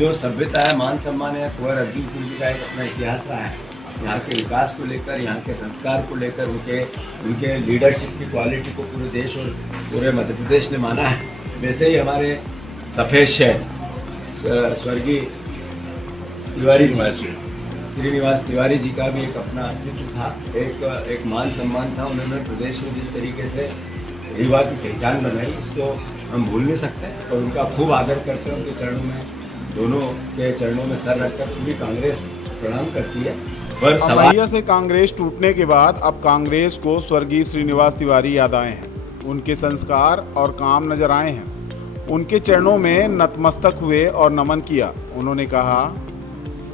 जो सभ्यता है, मान सम्मान है, कुंवर अर्जुन सिंह जी का एक अपना इतिहास रहा है यहाँ के विकास को लेकर, यहाँ के संस्कार को लेकर, उनके लीडरशिप की क्वालिटी को पूरे देश और पूरे मध्य प्रदेश ने माना है। वैसे ही हमारे सफ़ेद शहर स्वर्गीय तिवारी जी, श्रीनिवास तिवारी जी का भी एक अपना अस्तित्व था, एक मान सम्मान था। उन्होंने प्रदेश में जिस तरीके से रीवा की पहचान बनाई उसको हम भूल नहीं सकते और उनका खूब आदर करते हैं। उनके चरणों में, दोनों के चरणों में सर रखकर पूरी कांग्रेस प्रणाम करती है। पर मैया से कांग्रेस टूटने के बाद अब कांग्रेस को स्वर्गीय श्रीनिवास तिवारी याद आए हैं। उनके संस्कार और काम नजर आए हैं। उनके चरणों में नतमस्तक हुए और नमन किया। उन्होंने कहा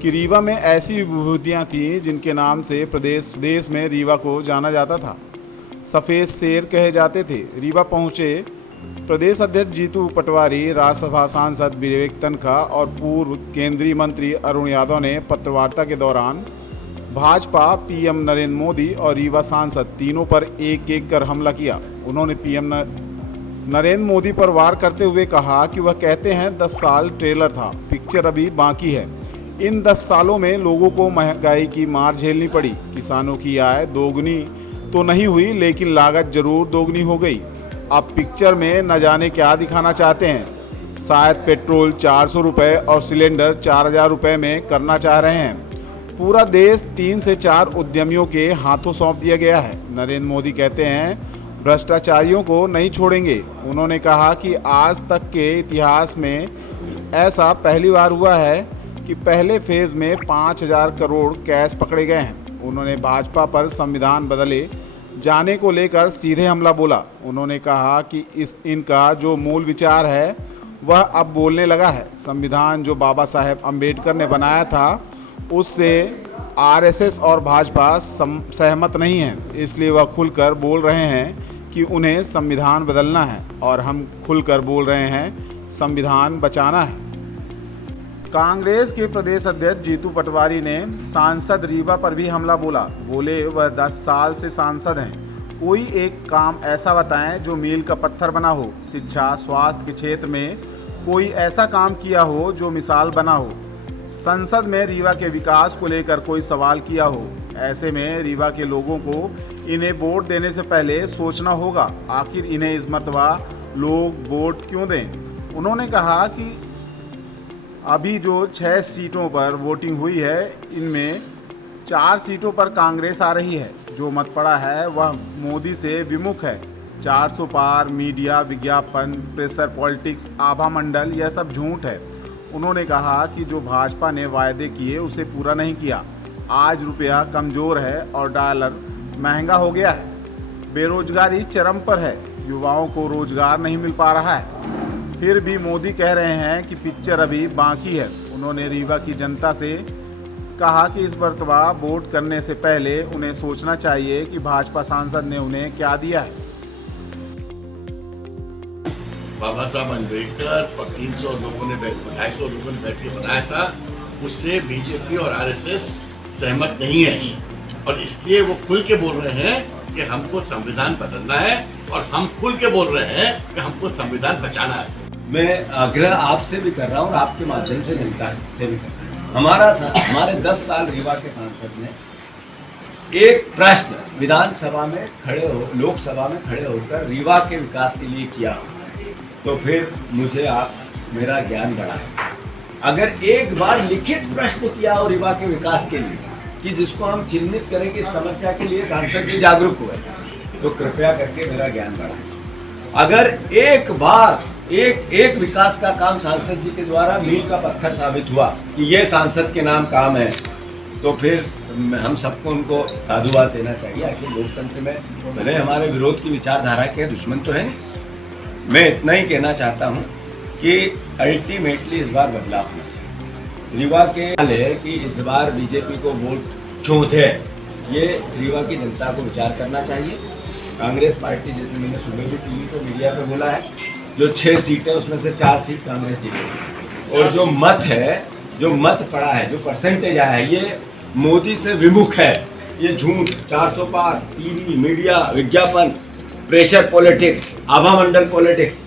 कि रीवा में ऐसी विभूतियाँ थीं जिनके नाम से देश में रीवा को जाना जाता था। सफ़ेद शेर कहे जाते थे। रीवा पहुँचे प्रदेश अध्यक्ष जीतू पटवारी, राज्यसभा सांसद विवेक तनखा और पूर्व केंद्रीय मंत्री अरुण यादव ने पत्रवार्ता के दौरान भाजपा, पीएम नरेंद्र मोदी और रीवा सांसद तीनों पर एक एक कर हमला किया। उन्होंने पीएम नरेंद्र मोदी पर वार करते हुए कहा कि वह कहते हैं 10 साल ट्रेलर था, पिक्चर अभी बाकी है। इन 10 सालों में लोगों को महंगाई की मार झेलनी पड़ी। किसानों की आय दोगुनी तो नहीं हुई लेकिन लागत जरूर दोगुनी हो गई। अब पिक्चर में न जाने क्या दिखाना चाहते हैं। शायद पेट्रोल 400 रुपये और सिलेंडर 4000 रुपये में करना चाह रहे हैं। पूरा देश 3 से 4 उद्यमियों के हाथों सौंप दिया गया है। नरेंद्र मोदी कहते हैं भ्रष्टाचारियों को नहीं छोड़ेंगे। उन्होंने कहा कि आज तक के इतिहास में ऐसा पहली बार हुआ है कि पहले फेज में 5000 करोड़ कैश पकड़े गए हैं। उन्होंने भाजपा पर संविधान बदले जाने को लेकर सीधे हमला बोला। उन्होंने कहा कि इनका जो मूल विचार है वह अब बोलने लगा है। संविधान जो बाबा साहेब अम्बेडकर ने बनाया था उससे आरएसएस और भाजपा सहमत नहीं है, इसलिए वह खुलकर बोल रहे हैं कि उन्हें संविधान बदलना है और हम खुलकर बोल रहे हैं संविधान बचाना है। कांग्रेस के प्रदेश अध्यक्ष जीतू पटवारी ने सांसद रीवा पर भी हमला बोला। बोले वह 10 साल से सांसद हैं। कोई एक काम ऐसा बताएं जो मील का पत्थर बना हो। शिक्षा, स्वास्थ्य के क्षेत्र में कोई ऐसा काम किया हो जो मिसाल बना हो। संसद में रीवा के विकास को लेकर कोई सवाल किया हो। ऐसे में रीवा के लोगों को इन्हें वोट देने से पहले सोचना होगा, आखिर इन्हें इस मर्तबा लोग वोट क्यों दें। उन्होंने कहा कि अभी जो 6 सीटों पर वोटिंग हुई है इनमें 4 सीटों पर कांग्रेस आ रही है। जो मत पड़ा है वह मोदी से विमुख है। 400 पार, मीडिया, विज्ञापन, प्रेशर पॉलिटिक्स, आभा मंडल, यह सब झूठ है। उन्होंने कहा कि जो भाजपा ने वायदे किए उसे पूरा नहीं किया। आज रुपया कमज़ोर है और डॉलर महंगा हो गया है। बेरोजगारी चरम पर है। युवाओं को रोजगार नहीं मिल पा रहा है। फिर भी मोदी कह रहे हैं कि पिक्चर अभी बाकी है। उन्होंने रीवा की जनता से कहा कि इस मर्तबा वोट करने से पहले उन्हें सोचना चाहिए कि भाजपा सांसद ने उन्हें क्या दिया है। बाबा साहब अम्बेडकर और 300 लोगों ने 250 लोगों ने बैठ के बनाया था, उससे बीजेपी और आरएसएस सहमत नहीं है और इसलिए वो खुल के बोल रहे हैं कि हमको संविधान बदलना है और हम खुल के बोल रहे हैं कि हमको संविधान बचाना है। मैं आग्रह आपसे भी कर रहा हूँ और आपके माध्यम से जनता से भी कर रहा हूँ। हमारे 10 साल रीवा के सांसद ने एक प्रश्न विधानसभा में खड़े हो, लोकसभा में खड़े होकर रीवा के विकास के लिए किया, तो फिर मुझे आप मेरा ज्ञान बढ़ाएं। अगर एक बार लिखित प्रश्न किया हो रीवा के विकास के लिए कि जिसको हम चिन्हित करें कि समस्या के लिए सांसद जी जागरूक हुए, तो कृपया करके मेरा ज्ञान बढ़ाएं। अगर एक बार एक विकास का काम सांसद जी के द्वारा मील का पत्थर साबित हुआ कि ये सांसद के नाम काम है, तो फिर हम सबको उनको साधुवाद देना चाहिए। आखिर लोकतंत्र में भले हमारे विरोध की विचारधारा के दुश्मन तो हैं। मैं इतना ही कहना चाहता हूँ कि अल्टीमेटली इस बार बदलाव होना चाहिए। रीवा के हाल है कि इस बार बीजेपी को वोट क्यों थे, ये रीवा की जनता को विचार करना चाहिए। कांग्रेस पार्टी, जैसे मैंने सुबह भी टीवी पर मीडिया पे बोला है, जो 6 सीटें उसमें से 4 सीट कांग्रेस जीतेगी और जो मत है, जो मत पड़ा है, जो परसेंटेज आया है, ये मोदी से विमुख है। ये झूठ, 400 पार, टीवी, मीडिया, विज्ञापन, प्रेशर पॉलिटिक्स, आभा मंडल पॉलिटिक्स,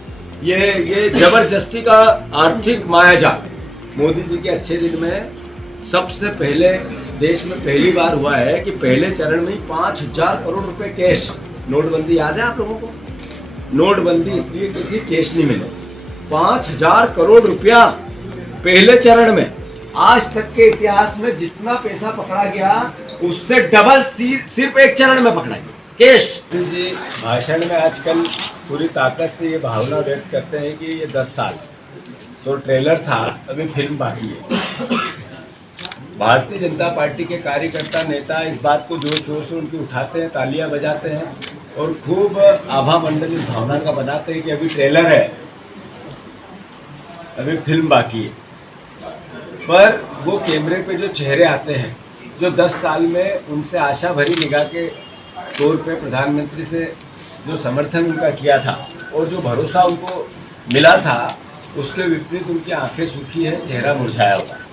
ये जबरदस्ती का आर्थिक मायाजाल मोदी जी के अच्छे दिन में सबसे पहले देश में पहली बार हुआ है कि पहले चरण में 5,000 करोड़ रुपए कैश। नोटबंदी याद है आप लोगों को? नोटबंदी इसलिए की थी कैश नहीं मिले। 5,000 करोड़ रुपया पहले चरण में। आज तक के इतिहास में जितना पैसा पकड़ा गया उससे डबल सिर्फ एक चरण में पकड़ा गया कैश। जी भाषण में आजकल पूरी ताकत से ये भावना व्यक्त करते हैं कि ये 10 साल तो ट्रेलर था, अभी फिल्म बाकी है। भारतीय जनता पार्टी के कार्यकर्ता नेता इस बात को जोर शोर से उनकी उठाते हैं, तालियां बजाते हैं और खूब आभा मंडल इस भावना का बनाते हैं कि अभी ट्रेलर है, अभी फिल्म बाकी है। पर वो कैमरे पे जो चेहरे आते हैं, जो 10 साल में उनसे आशा भरी निगाह के तौर पे प्रधानमंत्री से जो समर्थन उनका किया था और जो भरोसा उनको मिला था, उसके विपरीत उनकी आंखें सूखी है, चेहरा मुरझाया हुआ है।